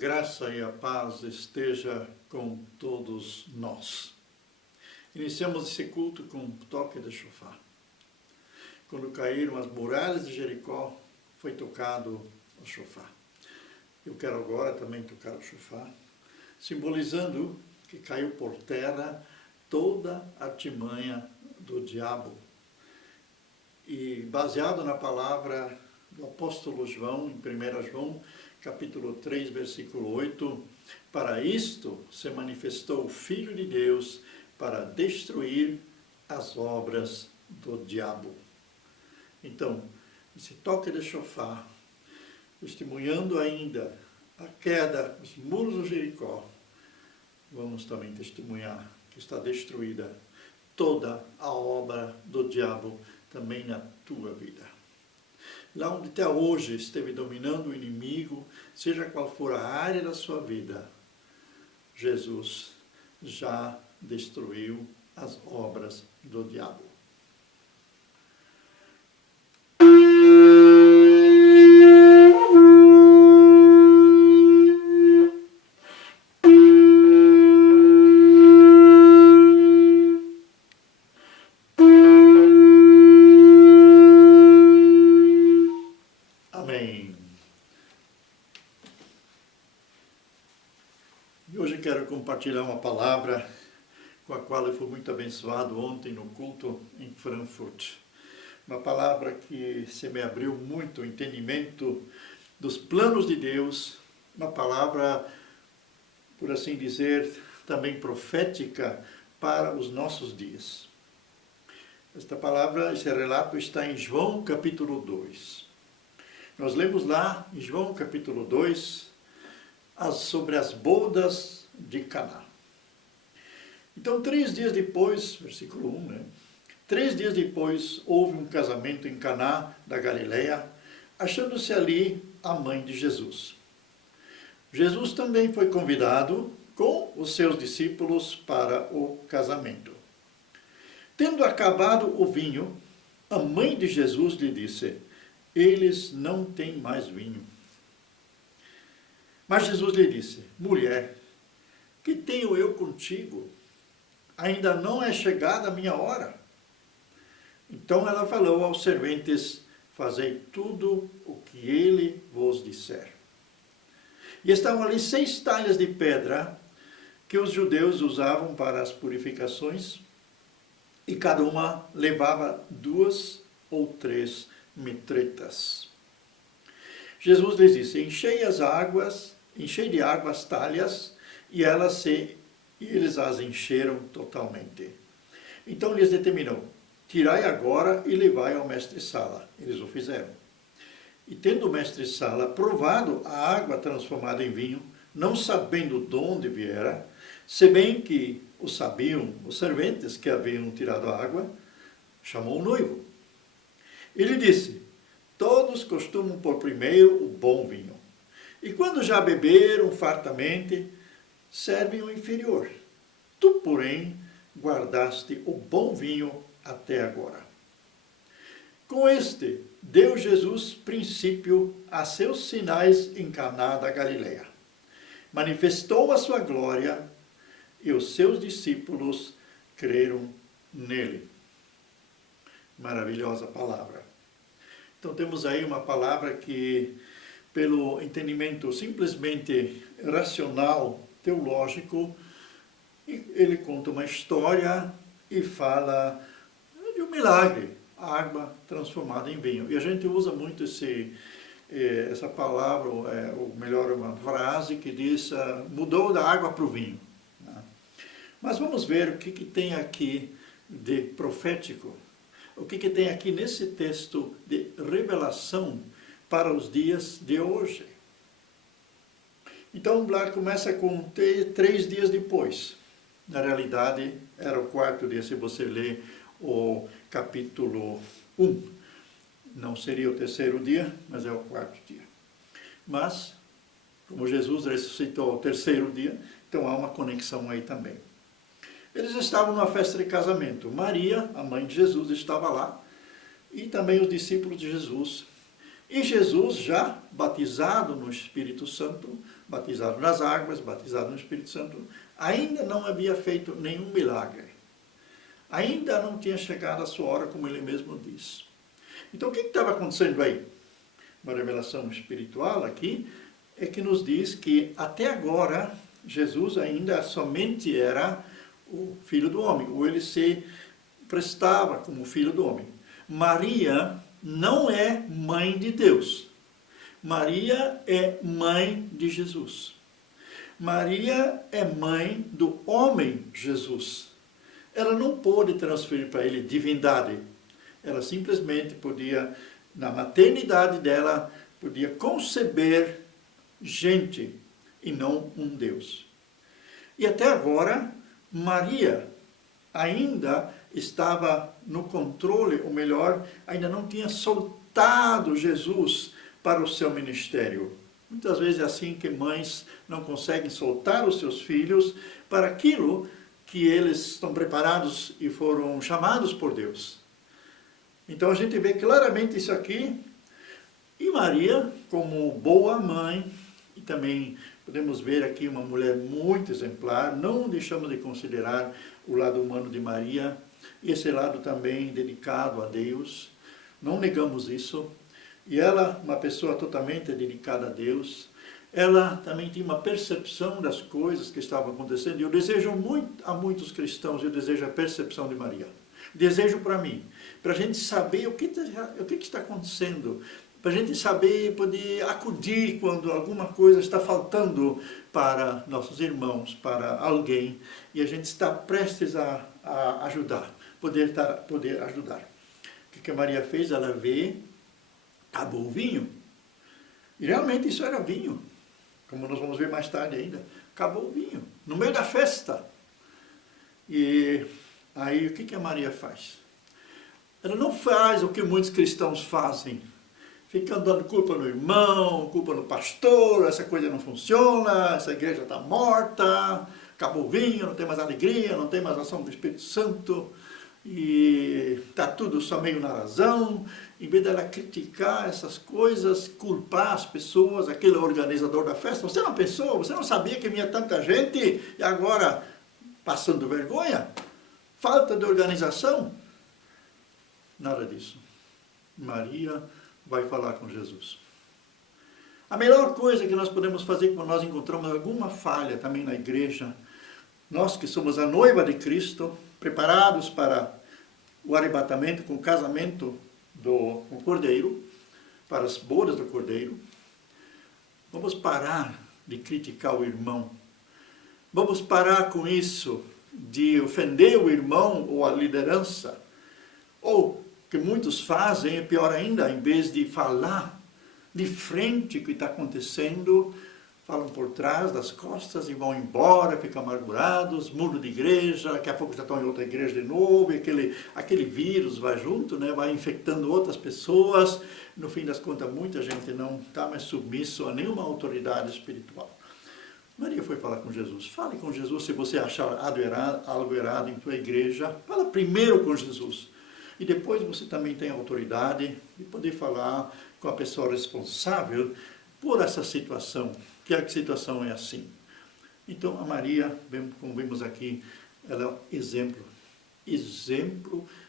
graça e a paz esteja com todos nós. Iniciamos esse culto com um toque de chofar. Quando caíram as muralhas de Jericó, foi tocado o chofar. Eu quero agora também tocar o chofar, simbolizando que caiu por terra toda a artimanha do diabo. E baseado na palavra do apóstolo João, em 1 João, capítulo 3, versículo 8, para isto se manifestou o Filho de Deus, para destruir as obras do diabo. Então, esse toque de chofar, testemunhando ainda a queda dos muros de Jericó, vamos também testemunhar que está destruída toda a obra do diabo também na tua vida. Lá onde até hoje esteve dominando o inimigo, seja qual for a área da sua vida, Jesus já destruiu as obras do diabo. Compartilhar uma palavra com a qual eu fui muito abençoado ontem no culto em Frankfurt. Uma palavra que se me abriu muito o entendimento dos planos de Deus, uma palavra, por assim dizer, também profética para os nossos dias. Esta palavra, esse relato está em João capítulo 2. Nós lemos lá em João capítulo 2 sobre as bodas de Caná. Então, 3 dias depois, versículo 1, 3 dias depois, houve um casamento em Caná da Galileia, achando-se ali a mãe de Jesus. Jesus também foi convidado com os seus discípulos para o casamento. Tendo acabado o vinho, a mãe de Jesus lhe disse: eles não têm mais vinho. Mas Jesus lhe disse: mulher, que tenho eu contigo? Ainda não é chegada a minha hora. Então ela falou aos serventes: fazei tudo o que ele vos disser. E estavam ali 6 talhas de pedra que os judeus usavam para as purificações, e cada uma levava 2 ou 3 metretas. Jesus lhes disse: enchei de água as talhas, e eles as encheram totalmente. Então lhes determinou: tirai agora e levai ao mestre-sala. Eles o fizeram. E tendo o mestre-sala provado a água transformada em vinho, não sabendo de onde viera, se bem que o sabiam os serventes que haviam tirado a água, chamou o noivo. Ele disse: todos costumam pôr primeiro o bom vinho, e quando já beberam fartamente, servem o inferior. Tu, porém, guardaste o bom vinho até agora. Com este, deu Jesus princípio a seus sinais em Caná da Galileia. Manifestou a sua glória, e os seus discípulos creram nele. Maravilhosa palavra. Então temos aí uma palavra que, pelo entendimento simplesmente racional, teológico, ele conta uma história e fala de um milagre, a água transformada em vinho. E a gente usa muito essa palavra, ou melhor, uma frase que diz: mudou da água para o vinho. Mas vamos ver o que tem aqui de profético, o que tem aqui nesse texto de revelação para os dias de hoje. Então, lá começa com 3 dias depois. Na realidade, era o 4º dia, se você ler o capítulo 1. Não seria o 3º dia, mas é o 4º dia. Mas, como Jesus ressuscitou ao 3º dia, então há uma conexão aí também. Eles estavam numa festa de casamento. Maria, a mãe de Jesus, estava lá, e também os discípulos de Jesus. E Jesus, já batizado no Espírito Santo, batizado nas águas, batizado no Espírito Santo, ainda não havia feito nenhum milagre. Ainda não tinha chegado a sua hora, como ele mesmo diz. Então, o que estava acontecendo aí? Uma revelação espiritual aqui é que nos diz que até agora Jesus ainda somente era o Filho do Homem, ou ele se prestava como Filho do Homem. Maria não é mãe de Deus. Maria é mãe de Jesus. Maria é mãe do homem Jesus. Ela não pôde transferir para ele divindade. Ela simplesmente podia, na maternidade dela, podia conceber gente e não um Deus. E até agora, Maria ainda estava no controle, ou melhor, ainda não tinha soltado Jesus para o seu ministério. Muitas vezes é assim que mães não conseguem soltar os seus filhos para aquilo que eles estão preparados e foram chamados por Deus. Então a gente vê claramente isso aqui. E Maria, como boa mãe, e também podemos ver aqui uma mulher muito exemplar, não deixamos de considerar o lado humano de Maria, e esse lado também dedicado a Deus, não negamos isso. E ela, uma pessoa totalmente dedicada a Deus, ela também tinha uma percepção das coisas que estavam acontecendo, e eu desejo muito a muitos cristãos, eu desejo a percepção de Maria. Desejo para mim, para a gente saber o que está acontecendo, para a gente saber, poder acudir quando alguma coisa está faltando para nossos irmãos, para alguém, e a gente está prestes a ajudar, poder ajudar. O que a Maria fez? Ela vê, acabou o vinho, e realmente isso era vinho, como nós vamos ver mais tarde ainda, acabou o vinho, no meio da festa. E aí o que a Maria faz? Ela não faz o que muitos cristãos fazem, ficando dando culpa no irmão, culpa no pastor, essa coisa não funciona, essa igreja está morta, acabou o vinho, não tem mais alegria, não tem mais ação do Espírito Santo, e está tudo só meio na razão. Em vez dela criticar essas coisas, culpar as pessoas, aquele organizador da festa, você não pensou, você não sabia que vinha tanta gente e agora passando vergonha? Falta de organização? Nada disso. Maria vai falar com Jesus. A melhor coisa que nós podemos fazer quando nós encontramos alguma falha também na igreja, nós que somos a noiva de Cristo, preparados para o arrebatamento, com o casamento do Cordeiro, para as bodas do Cordeiro, vamos parar de criticar o irmão. Vamos parar com isso de ofender o irmão ou a liderança. Ou que muitos fazem, é pior ainda, em vez de falar de frente o que está acontecendo, falam por trás das costas e vão embora, ficam amargurados, mudam de igreja, daqui a pouco já estão em outra igreja de novo, e aquele vírus vai junto, né, vai infectando outras pessoas. No fim das contas, muita gente não está mais submisso a nenhuma autoridade espiritual. Maria foi falar com Jesus. Fale com Jesus se você achar algo errado em tua igreja. Fala primeiro com Jesus. E depois você também tem autoridade de poder falar com a pessoa responsável por essa situação, que a situação é assim. Então, a Maria, como vimos aqui, ela é um exemplo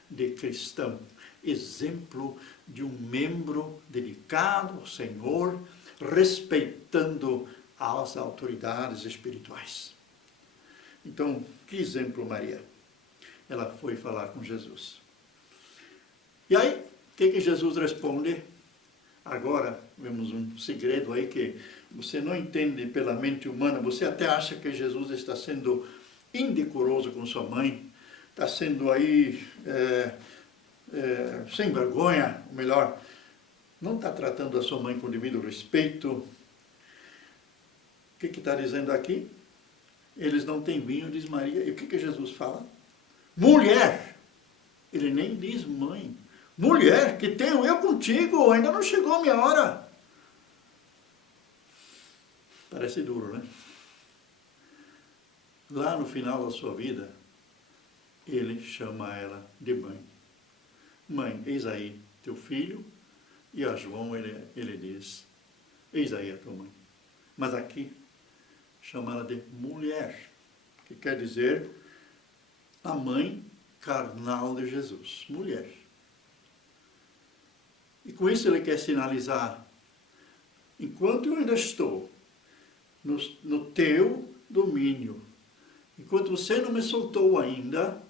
de cristão, exemplo de um membro dedicado ao Senhor, respeitando as autoridades espirituais. Então, que exemplo Maria? Ela foi falar com Jesus. E aí, o que Jesus responde? Agora, vemos um segredo aí que você não entende pela mente humana, você até acha que Jesus está sendo indecoroso com sua mãe, está sendo aí sem vergonha, ou melhor, não está tratando a sua mãe com devido respeito. O que está dizendo aqui? Eles não têm vinho, diz Maria. E o que Jesus fala? Mulher! Ele nem diz mãe. Mulher, que tenho eu contigo, ainda não chegou a minha hora. Parece duro, né? Lá no final da sua vida, ele chama ela de mãe. Mãe, eis aí teu filho. E a João ele diz, eis aí a tua mãe. Mas aqui chama ela de mulher, que quer dizer a mãe carnal de Jesus, mulher. E com isso ele quer sinalizar, enquanto eu ainda estou no teu domínio, enquanto você não me soltou ainda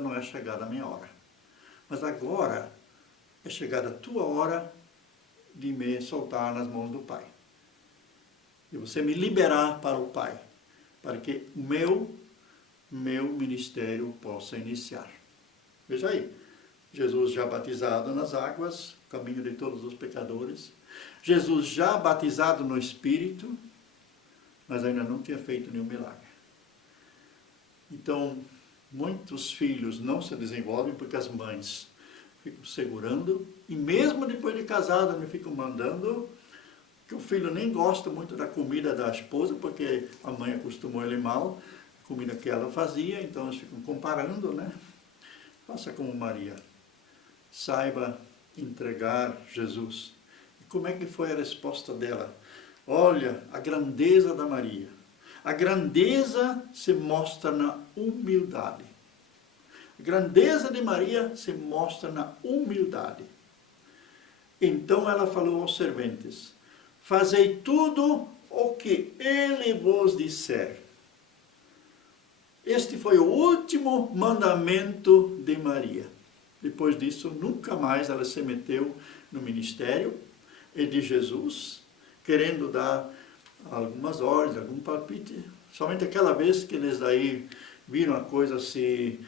não é chegada a minha hora. Mas agora é chegada a tua hora de me soltar nas mãos do Pai. E você me liberar para o Pai, para que o meu ministério possa iniciar. Veja aí, Jesus já batizado nas águas, caminho de todos os pecadores. Jesus já batizado no Espírito, mas ainda não tinha feito nenhum milagre. Então, muitos filhos não se desenvolvem porque as mães ficam segurando, e mesmo depois de casada, me ficam mandando, que o filho nem gosta muito da comida da esposa, porque a mãe acostumou ele mal, a comida que ela fazia, então eles ficam comparando, né? Faça como Maria. Saiba entregar Jesus. E como é que foi a resposta dela? Olha, a grandeza da Maria. A grandeza se mostra na humildade. A grandeza de Maria se mostra na humildade. Então ela falou aos serventes: fazei tudo o que ele vos disser. Este foi o último mandamento de Maria. Depois disso, nunca mais ela se meteu no ministério de Jesus, querendo dar algumas ordens, algum palpite. Somente aquela vez que eles aí viram a coisa se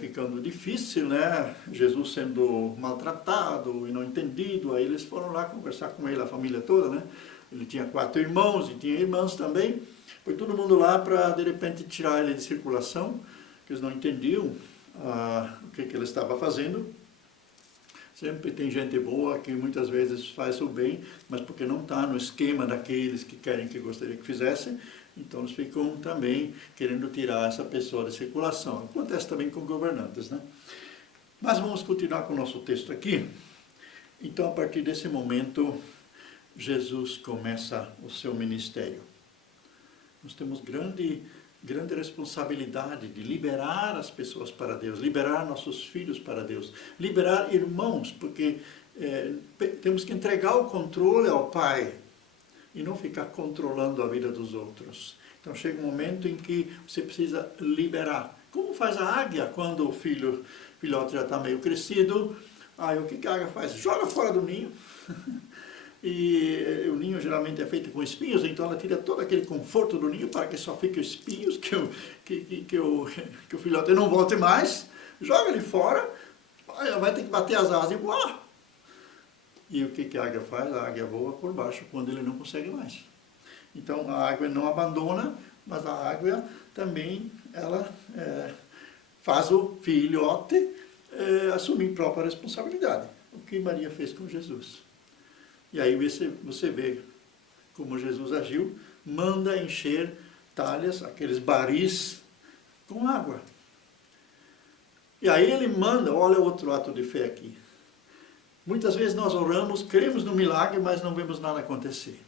ficando difícil, né? Jesus sendo maltratado e não entendido, aí eles foram lá conversar com ele, a família toda, né? Ele tinha 4 irmãos e tinha irmãs também. Foi todo mundo lá para, de repente, tirar ele de circulação, que eles não entendiam o que ele estava fazendo. Sempre tem gente boa que muitas vezes faz o bem, mas porque não está no esquema daqueles que querem, que gostaria que fizessem, então eles ficam também querendo tirar essa pessoa de circulação. Acontece também com governantes, né? Mas vamos continuar com o nosso texto aqui. Então, a partir desse momento, Jesus começa o seu ministério. Nós temos grande responsabilidade de liberar as pessoas para Deus, liberar nossos filhos para Deus, liberar irmãos, porque temos que entregar o controle ao Pai e não ficar controlando a vida dos outros. Então chega um momento em que você precisa liberar. Como faz a águia quando o filhote já está meio crescido? Aí o que a águia faz? Joga fora do ninho. E o ninho geralmente é feito com espinhos, então ela tira todo aquele conforto do ninho para que só fique espinhos, que o filhote não volte mais, joga ele fora, ela vai ter que bater as asas e voar. E o que a águia faz? A águia voa por baixo quando ele não consegue mais. Então a águia não abandona, mas a águia também ela faz o filhote assumir própria responsabilidade. O que Maria fez com Jesus. E aí você vê como Jesus agiu, manda encher talhas, aqueles baris, com água. E aí ele manda, olha outro ato de fé aqui. Muitas vezes nós oramos, cremos no milagre, mas não vemos nada acontecer.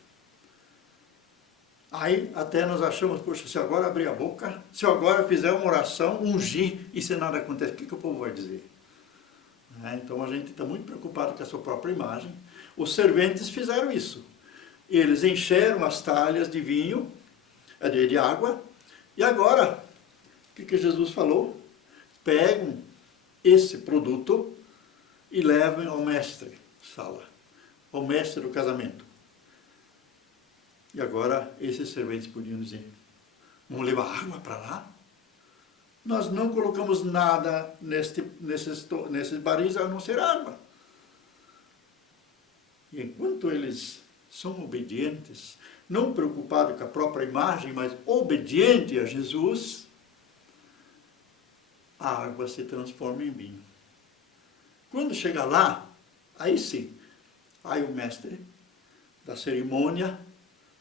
Aí até nós achamos, poxa, se eu agora abrir a boca, se eu agora fizer uma oração, ungir, e se nada acontecer, o que o povo vai dizer? Então a gente está muito preocupado com a sua própria imagem. Os serventes fizeram isso. Eles encheram as talhas de vinho, de água, e agora, o que Jesus falou? Pegam esse produto e levem ao mestre, sala, ao mestre do casamento. E agora esses serventes podiam dizer: vamos levar água para lá? Nós não colocamos nada nesses baris a não ser água. E enquanto eles são obedientes, não preocupados com a própria imagem, mas obedientes a Jesus, a água se transforma em vinho. Quando chega lá, aí sim, aí o mestre da cerimônia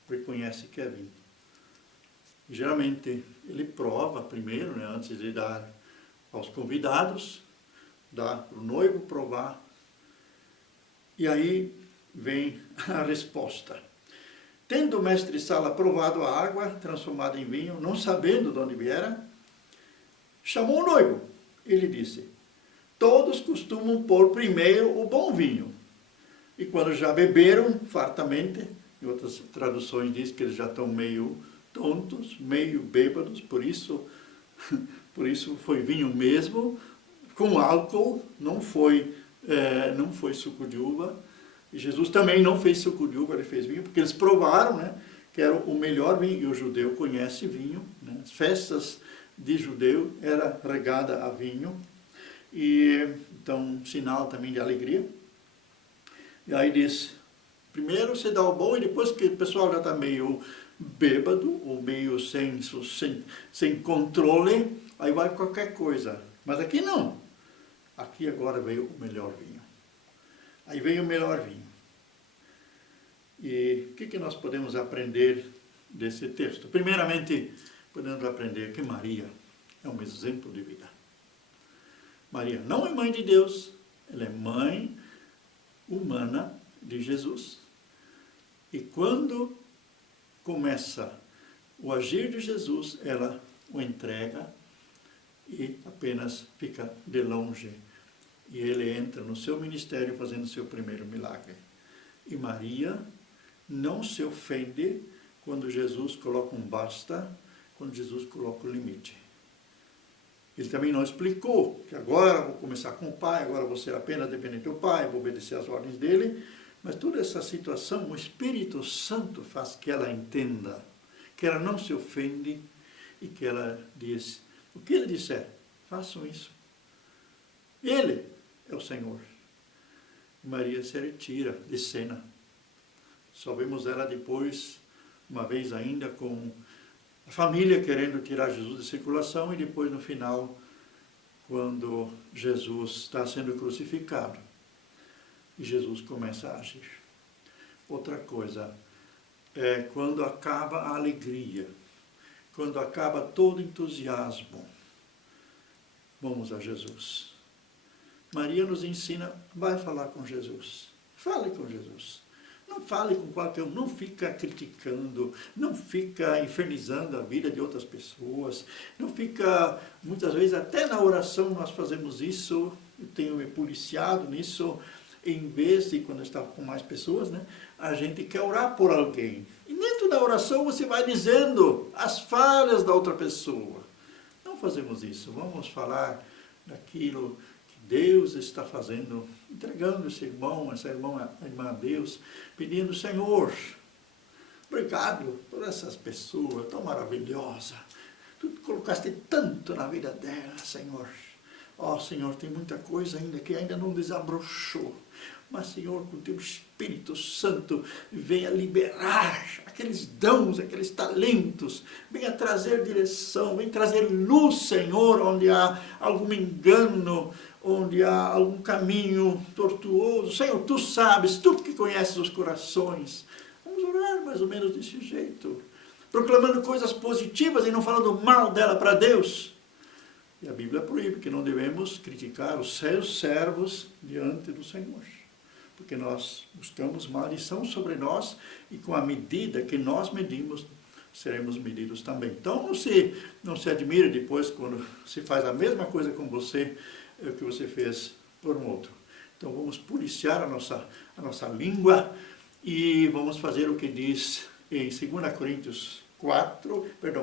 reconhece que é vinho. Geralmente ele prova primeiro, né, antes de dar aos convidados, dá para o noivo provar, e aí vem a resposta. Tendo o mestre Sala provado a água transformada em vinho, não sabendo de onde viera, chamou o noivo. Ele disse: todos costumam pôr primeiro o bom vinho, e quando já beberam fartamente, em outras traduções diz que eles já estão meio tontos, meio bêbados, por isso foi vinho mesmo, com álcool, não foi suco de uva. E Jesus também não fez suco de uva, ele fez vinho, porque eles provaram, né, que era o melhor vinho, e o judeu conhece vinho, né? As festas de judeu era regada a vinho, e então sinal também de alegria. E aí diz, primeiro você dá o bom, e depois que o pessoal já está meio bêbado, ou meio sem controle, aí vai qualquer coisa. Mas aqui não. Aqui agora veio o melhor vinho. Aí veio o melhor vinho. E o que nós podemos aprender desse texto? Primeiramente, podemos aprender que Maria é um exemplo de vida. Maria não é mãe de Deus, ela é mãe humana de Jesus. E quando começa o agir de Jesus, ela o entrega e apenas fica de longe. E ele entra no seu ministério fazendo seu primeiro milagre. E Maria não se ofende quando Jesus coloca um basta, quando Jesus coloca o limite. Ele também não explicou que agora vou começar com o pai, agora vou ser apenas dependente do pai, vou obedecer às ordens dele. Mas toda essa situação, o Espírito Santo faz que ela entenda, que ela não se ofende e que ela diz, o que ele disser, façam isso. Ele é o Senhor. Maria se retira de cena. Só vemos ela depois, uma vez ainda, com a família querendo tirar Jesus de circulação, e depois no final, quando Jesus está sendo crucificado, e Jesus começa a agir. Outra coisa, é quando acaba a alegria, quando acaba todo o entusiasmo, vamos a Jesus. Maria nos ensina, vai falar com Jesus, fale com Jesus. Não fale com qualquer um, não fica criticando, não fica infernizando a vida de outras pessoas, não fica, muitas vezes, até na oração nós fazemos isso, eu tenho me policiado nisso, em vez de, quando eu estava com mais pessoas, né, a gente quer orar por alguém. E dentro da oração você vai dizendo as falhas da outra pessoa. Não fazemos isso, vamos falar daquilo Deus está fazendo, entregando esse irmão, essa irmã a Deus, pedindo, Senhor, obrigado por essas pessoas tão maravilhosas. Tu colocaste tanto na vida dela, Senhor. Ó, Senhor, tem muita coisa ainda que ainda não desabrochou. Mas, Senhor, com o teu Espírito Santo, venha liberar aqueles dons, aqueles talentos, venha trazer direção, venha trazer luz, Senhor, onde há algum engano, onde há algum caminho tortuoso. Senhor, Tu sabes, Tu que conheces os corações. Vamos orar mais ou menos desse jeito, proclamando coisas positivas e não falando mal dela para Deus. E a Bíblia proíbe que não devemos criticar os seus servos diante do Senhor, porque nós buscamos maldição sobre nós, e com a medida que nós medimos, seremos medidos também. Então não se admire depois quando se faz a mesma coisa com você, que você fez por um outro. Então vamos policiar a nossa língua, e vamos fazer o que diz em 2 Coríntios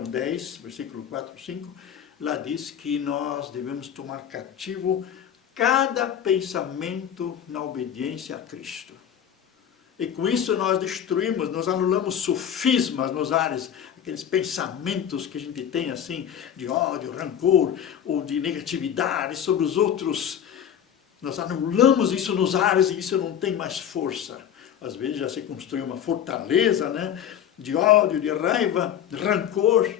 10, versículo 4, 5, lá diz que nós devemos tomar cativo cada pensamento na obediência a Cristo. E com isso nós destruímos, nós anulamos sofismas nos ares, aqueles pensamentos que a gente tem assim, de ódio, rancor, ou de negatividade sobre os outros. Nós anulamos isso nos ares e isso não tem mais força. Às vezes já se construiu uma fortaleza, né, de ódio, de raiva, de rancor.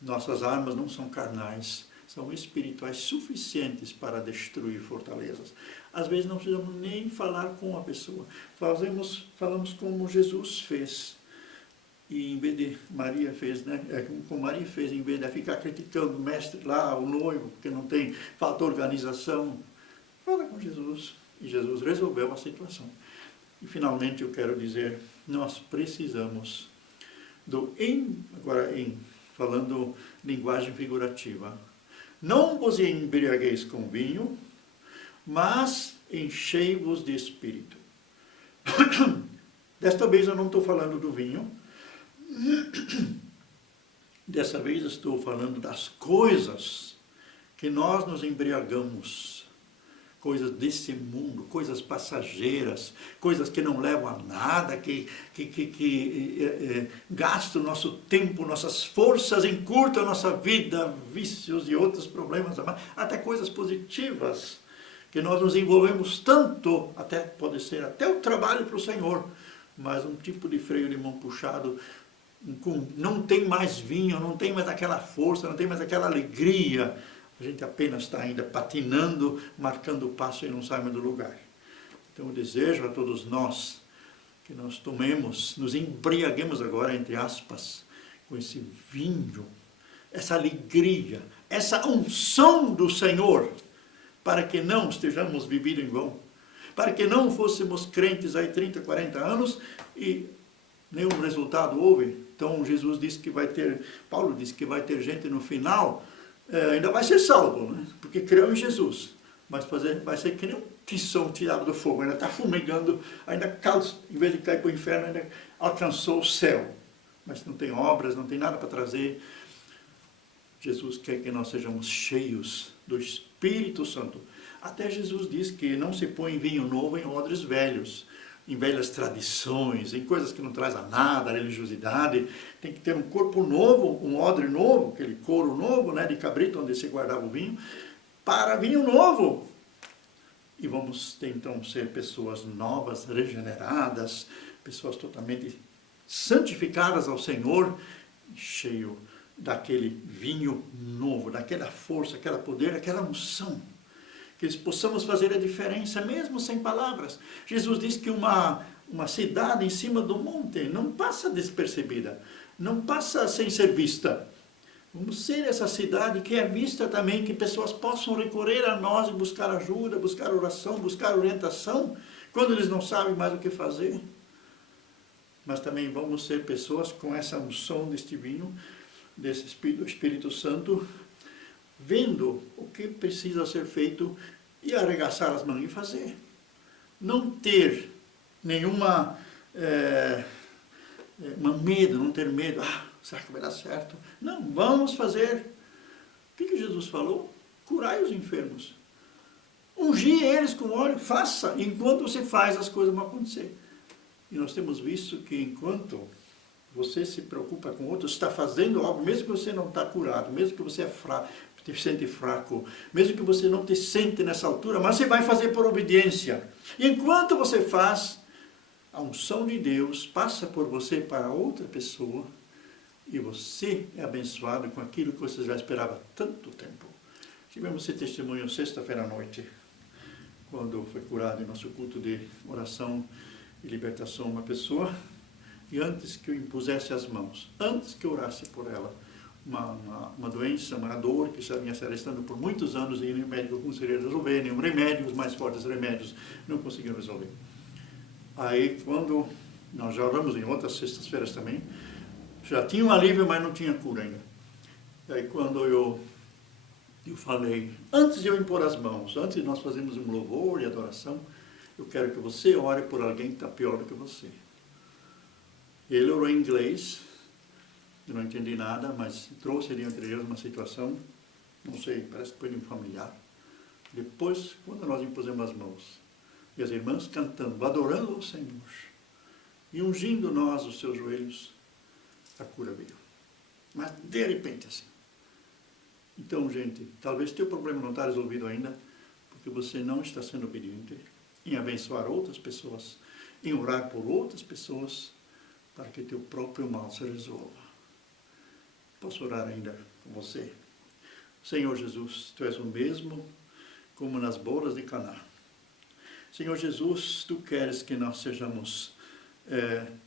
Nossas armas não são carnais, são espirituais suficientes para destruir fortalezas. Às vezes não precisamos nem falar com a pessoa. Falamos como Jesus fez. E em vez de Maria fez, né? Como Maria fez, em vez de ficar criticando o mestre lá, o noivo, porque não tem, falta organização, fala com Jesus. E Jesus resolveu a situação. E finalmente eu quero dizer nós precisamos falando linguagem figurativa, não vos embriagueis com vinho, mas enchei-vos de Espírito. Desta vez eu não estou falando do vinho, dessa vez eu estou falando das coisas que nós nos embriagamos, coisas desse mundo, coisas passageiras, coisas que não levam a nada, que gastam o nosso tempo, nossas forças, encurtam a nossa vida, vícios e outros problemas, até coisas positivas, que nós nos envolvemos tanto, até pode ser até o trabalho para o Senhor, mas um tipo de freio de mão puxado, não tem mais vinho, não tem mais aquela força, não tem mais aquela alegria. A gente apenas está ainda patinando, marcando o passo e não sai mais do lugar. Então eu desejo a todos nós que nós tomemos, nos embriaguemos agora, entre aspas, com esse vinho, essa alegria, essa unção do Senhor, para que não estejamos vivendo em vão, para que não fôssemos crentes aí 30, 40 anos e nenhum resultado houve. Então Jesus disse que vai ter, Paulo disse que vai ter gente no final, ainda vai ser salvo, né? Porque creu em Jesus, mas vai ser que nem um tição tirado do fogo, ainda está fumegando, ainda em vez de cair para o inferno, ainda alcançou o céu, mas não tem obras, não tem nada para trazer. Jesus quer que nós sejamos cheios do Espírito Santo. Até Jesus diz que não se põe vinho novo em odres velhos, em velhas tradições, em coisas que não trazem a nada, a religiosidade. Tem que ter um corpo novo, um odre novo, aquele couro novo, né, de cabrito, onde se guardava o vinho, para vinho novo. E vamos então ser pessoas novas, regeneradas, pessoas totalmente santificadas ao Senhor, cheio daquele vinho novo, daquela força, aquele poder, aquela unção. Que possamos fazer a diferença mesmo sem palavras. Jesus disse que uma cidade em cima do monte não passa despercebida, não passa sem ser vista. Vamos ser essa cidade que é vista também, que pessoas possam recorrer a nós e buscar ajuda, buscar oração, buscar orientação, quando eles não sabem mais o que fazer. Mas também vamos ser pessoas com essa unção deste vinho, desse Espírito Santo, vendo o que precisa ser feito e arregaçar as mãos e fazer. Não ter nenhuma medo, não ter medo. Será que vai dar certo? Não, vamos fazer. O que Jesus falou? Curai os enfermos. Ungir eles com óleo, faça. Enquanto você faz, as coisas vão acontecer. E nós temos visto que enquanto você se preocupa com outros, está fazendo algo, mesmo que você não está curado, mesmo que você te sente fraco, mesmo que você não te sente nessa altura, mas você vai fazer por obediência. E enquanto você faz, a unção de Deus passa por você para outra pessoa e você é abençoado com aquilo que você já esperava há tanto tempo. Tivemos esse testemunho sexta-feira à noite, quando foi curado em nosso culto de oração e libertação uma pessoa. E antes que eu impusesse as mãos, antes que eu orasse por ela, uma doença, uma dor que já vinha se arrastando por muitos anos e nenhum médico conseguia resolver, nenhum remédio, os mais fortes remédios não conseguiam resolver. Aí quando nós já oramos em outras sextas-feiras também, já tinha um alívio, mas não tinha cura ainda. E aí quando eu falei, antes de eu impor as mãos, antes de nós fazermos um louvor e adoração, eu quero que você ore por alguém que está pior do que você. Ele orou em inglês, eu não entendi nada, mas trouxe diante de Deus uma situação, não sei, parece que foi de um familiar. Depois, quando nós impusemos as mãos, e as irmãs cantando, adorando ao Senhor, e ungindo nós os seus joelhos, a cura veio. Mas de repente assim. Então, gente, talvez teu problema não está resolvido ainda, porque você não está sendo obediente em abençoar outras pessoas, em orar por outras pessoas, para que teu próprio mal se resolva. Posso orar ainda com você? Senhor Jesus, Tu és o mesmo como nas bodas de Caná. Senhor Jesus, Tu queres que nós sejamos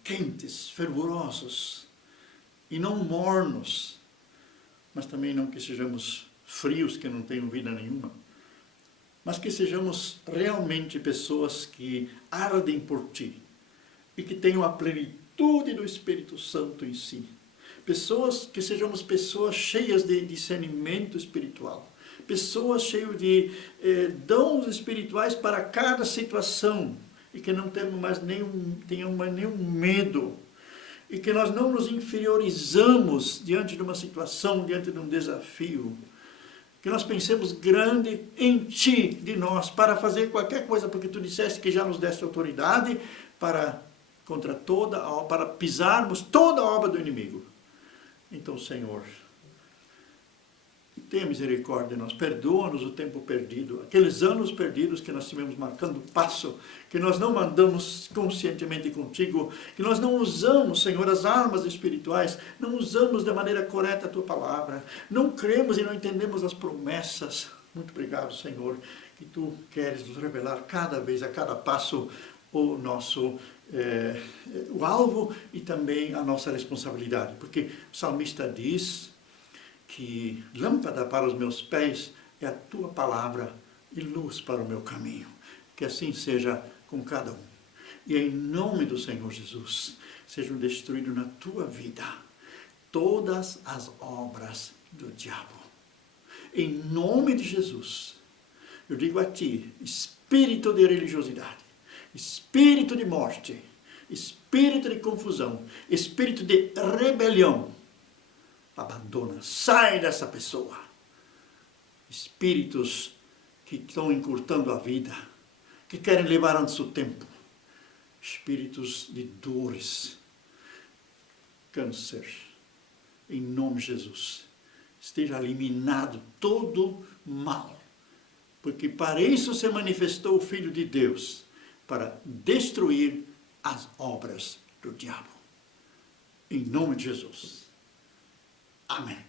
quentes, fervorosos, e não mornos, mas também não que sejamos frios, que não tenham vida nenhuma, mas que sejamos realmente pessoas que ardem por Ti, e que tenham a plenitude do Espírito Santo em si. Que sejamos pessoas cheias de discernimento espiritual. Pessoas cheias de dons espirituais para cada situação. E que não tenhamos mais nenhum medo. E que nós não nos inferiorizamos diante de uma situação, diante de um desafio. Que nós pensemos grande em Ti, de nós, para fazer qualquer coisa, porque Tu disseste que já nos deste autoridade para pisarmos toda a obra do inimigo. Então, Senhor, tenha misericórdia de nós, perdoa-nos o tempo perdido, aqueles anos perdidos que nós tivemos marcando passo, que nós não andamos conscientemente contigo, que nós não usamos, Senhor, as armas espirituais, não usamos de maneira correta a Tua palavra, não cremos e não entendemos as promessas. Muito obrigado, Senhor, que Tu queres nos revelar cada vez, a cada passo, o nosso o alvo e também a nossa responsabilidade, porque o salmista diz que lâmpada para os meus pés é a Tua palavra e luz para o meu caminho. Que assim seja com cada um. E em nome do Senhor Jesus, sejam destruídas na Tua vida todas as obras do diabo. Em nome de Jesus, eu digo a Ti, espírito de religiosidade, espírito de morte, espírito de confusão, espírito de rebelião, abandona, sai dessa pessoa. Espíritos que estão encurtando a vida, que querem levar antes o tempo, espíritos de dores, câncer, em nome de Jesus, esteja eliminado todo mal, porque para isso se manifestou o Filho de Deus, para destruir as obras do diabo. Em nome de Jesus. Amém.